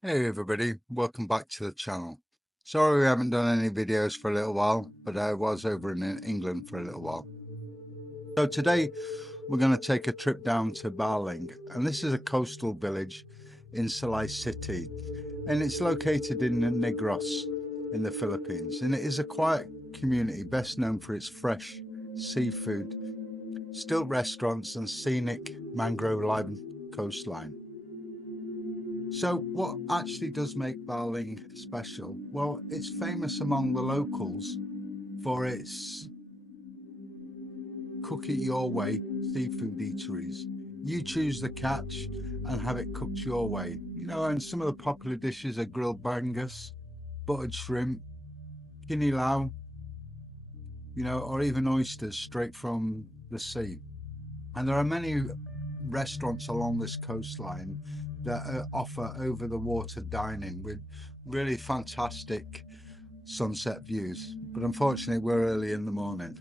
Hey everybody, welcome back to the channel. Sorry we haven't done any videos for a little while, but I was over in England for a little while. So today we're going to take a trip down to Balaring, and this is a coastal village in Silay City, and it's located in Negros in the Philippines, and it is a quiet community best known for its fresh seafood, stilt restaurants and scenic mangrove-lined coastline. So what actually does make Balaring special? Well, it's famous among the locals for its cook it your way seafood eateries. You choose the catch and have it cooked your way. And some of the popular dishes are grilled bangus, buttered shrimp, kinilaw, or even oysters straight from the sea. And there are many restaurants along this coastline that offer over the water dining with really fantastic sunset views. But unfortunately, we're early in the morning.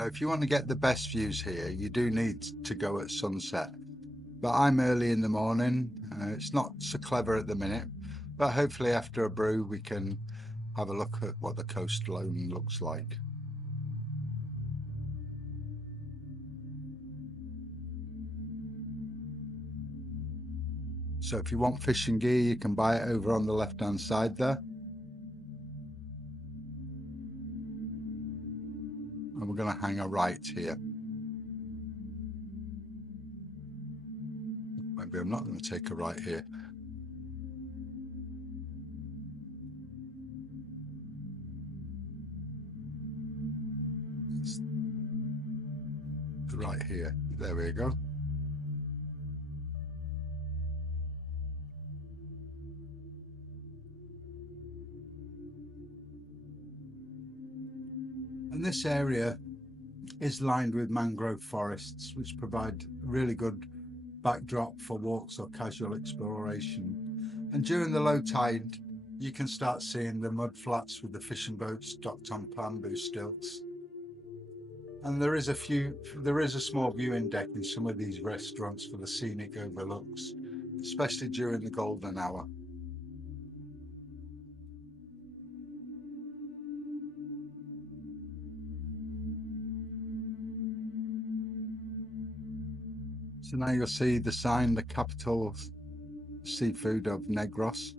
If you want to get the best views here, you do need to go at sunset. But I'm early in the morning. It's not so clever at the minute, but hopefully after a brew, we can have a look at what the coastline looks like. So if you want fishing gear, you can buy it over on the left-hand side there. And we're going to hang a right here. Maybe I'm not going to take a right here. It's right here. There we go. And this area is lined with mangrove forests, which provide a really good backdrop for walks or casual exploration. And during the low tide, you can start seeing the mud flats with the fishing boats docked on bamboo stilts. And there is a small viewing deck in some of these restaurants for the scenic overlooks, especially during the golden hour. So now you'll see the sign, the capital seafood of Negros.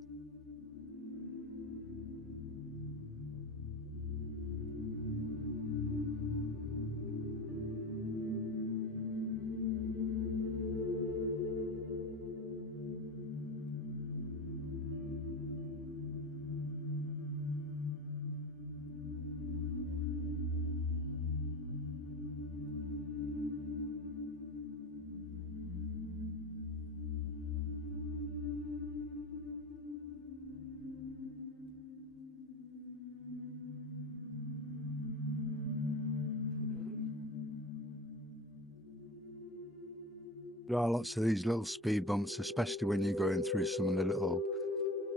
There are lots of these little speed bumps, especially when you're going through some of the little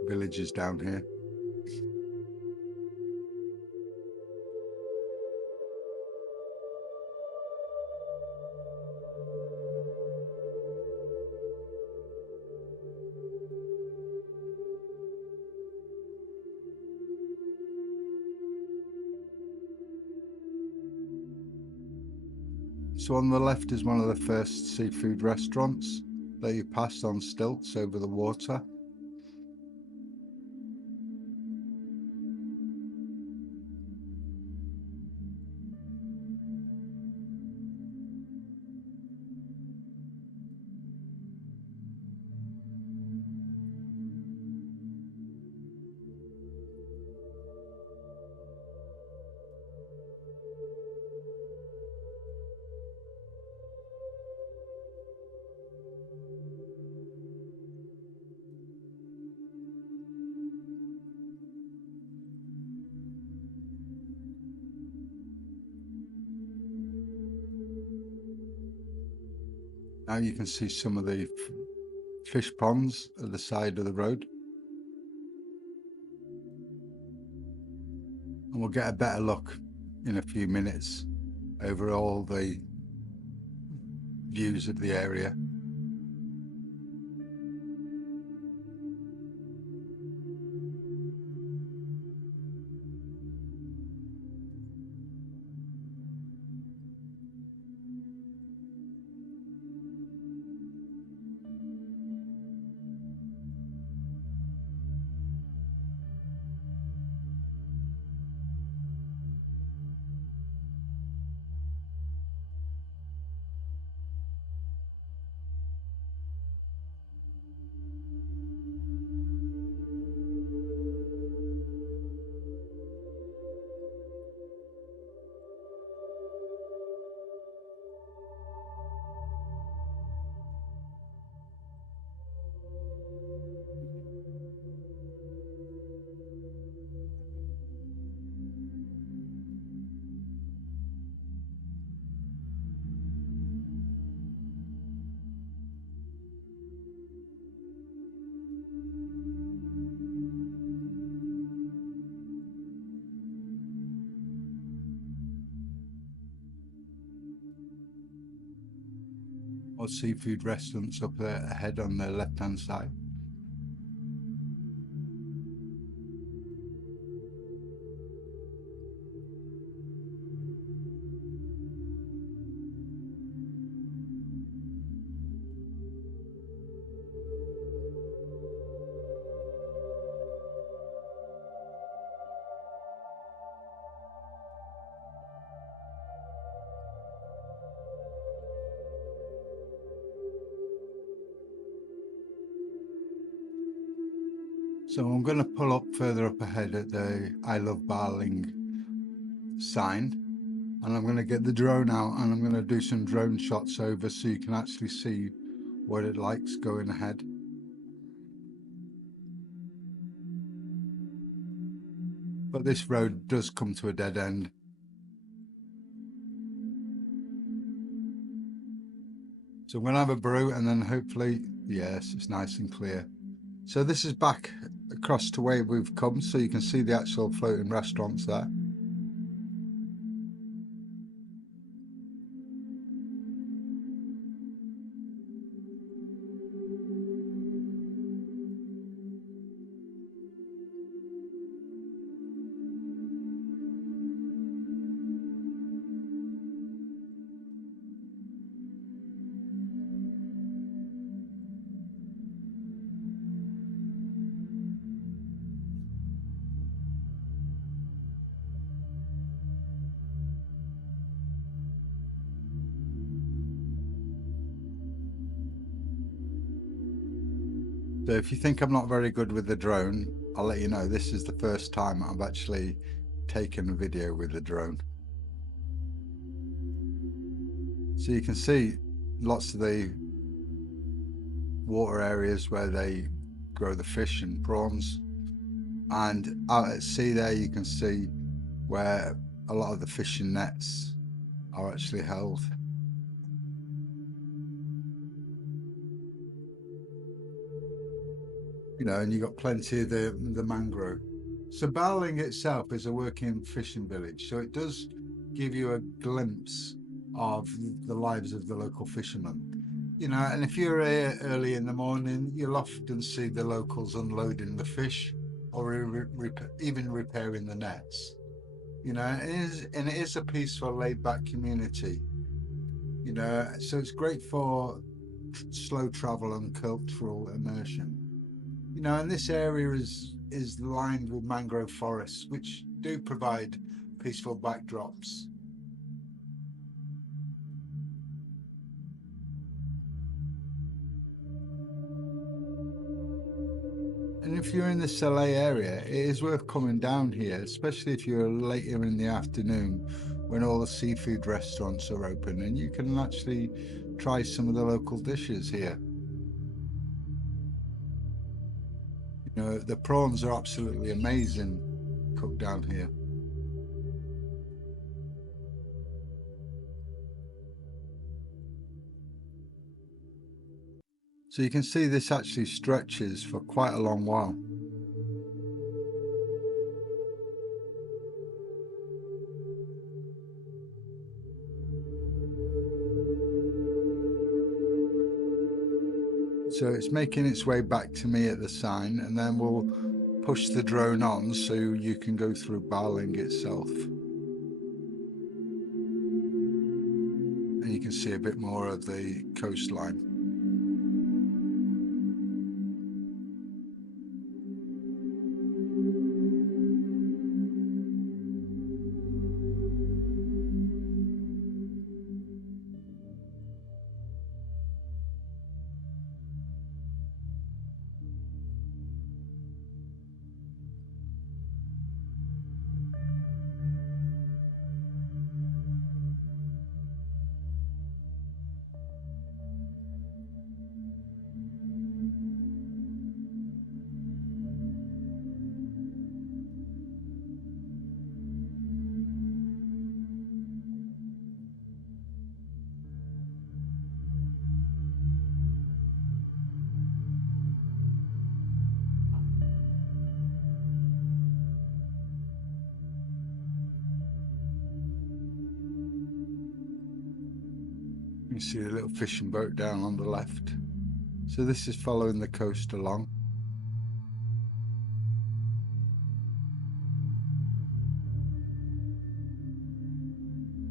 villages down here. So on the left is one of the first seafood restaurants that you pass on stilts over the water. Now you can see some of the fish ponds at the side of the road. And we'll get a better look in a few minutes over all the views of the area. Or seafood restaurants up there ahead on the left hand side. So I'm going to pull up further up ahead at the I Love Balaring sign, and I'm going to get the drone out and I'm going to do some drone shots over so you can actually see what it likes going ahead. But this road does come to a dead end. So I'm going to have a brew and then hopefully, yes, it's nice and clear. So this is back across to where we've come, so you can see the actual floating restaurants there. So if you think I'm not very good with the drone, I'll let you know this is the first time I've actually taken a video with the drone. So you can see lots of the water areas where they grow the fish and prawns, and out at sea there you can see where a lot of the fishing nets are actually held. You know, and you've got plenty of the mangrove. So Balaring itself is a working fishing village, so it does give you a glimpse of the lives of the local fishermen. You know, and if you're here early in the morning, you'll often see the locals unloading the fish or even repairing the nets. You know, and it is a peaceful, laid-back community. You know, so it's great for slow travel and cultural immersion. You know, and this area is lined with mangrove forests, which do provide peaceful backdrops. And if you're in the Silay area, it is worth coming down here, especially if you're later in the afternoon when all the seafood restaurants are open and you can actually try some of the local dishes here. You know, the prawns are absolutely amazing cooked down here. So you can see this actually stretches for quite a long while. So it's making its way back to me at the sign, and then we'll push the drone on so you can go through Balaring itself. And you can see a bit more of the coastline. You see the little fishing boat down on the left. So this is following the coast along.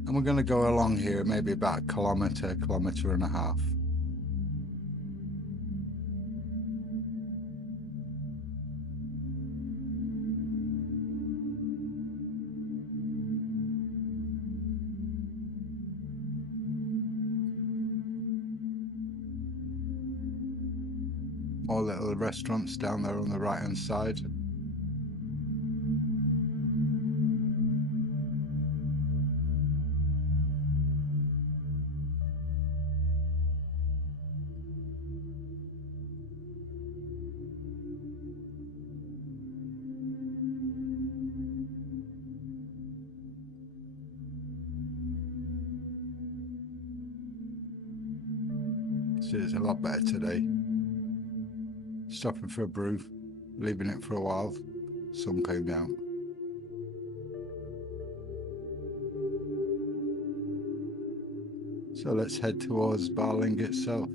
And we're going to go along here maybe about a kilometre and a half. More little restaurants down there on the right hand side. So it's a lot better today. Stopping for a brew, leaving it for a while, sun came out. So let's head towards Balaring itself.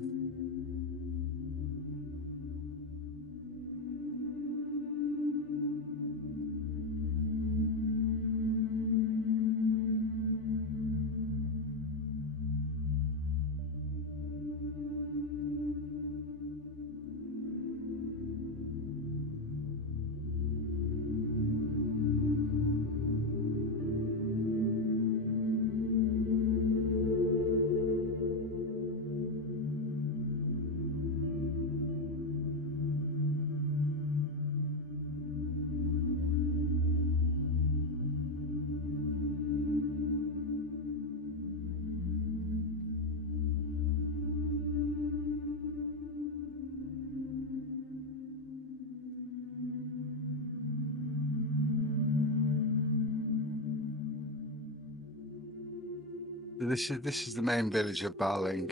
This is the main village of Balaring.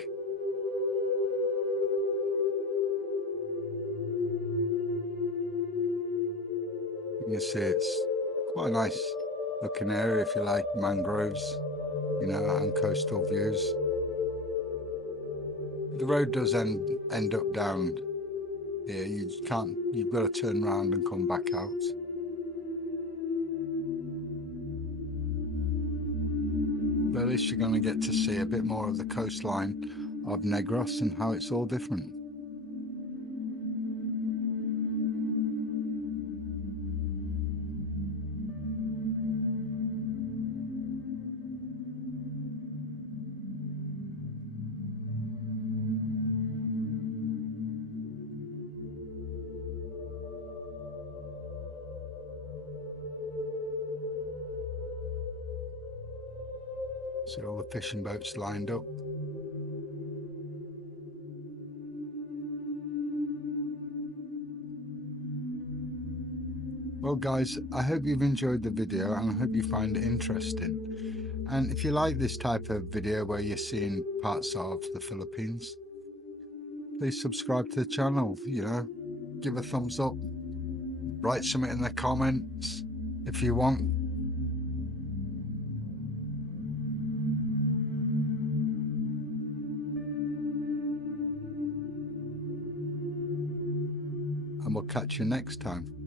You can see it's quite a nice looking area if you like mangroves, you know, and coastal views. The road does end up down here. You've got to turn around and come back out. But at least you're going to get to see a bit more of the coastline of Negros and how it's all different. See all the fishing boats lined up. Well guys, I hope you've enjoyed the video and I hope you find it interesting. And if you like this type of video where you're seeing parts of the Philippines, please subscribe to the channel, you know, give a thumbs up, write something in the comments if you want. And we'll catch you next time.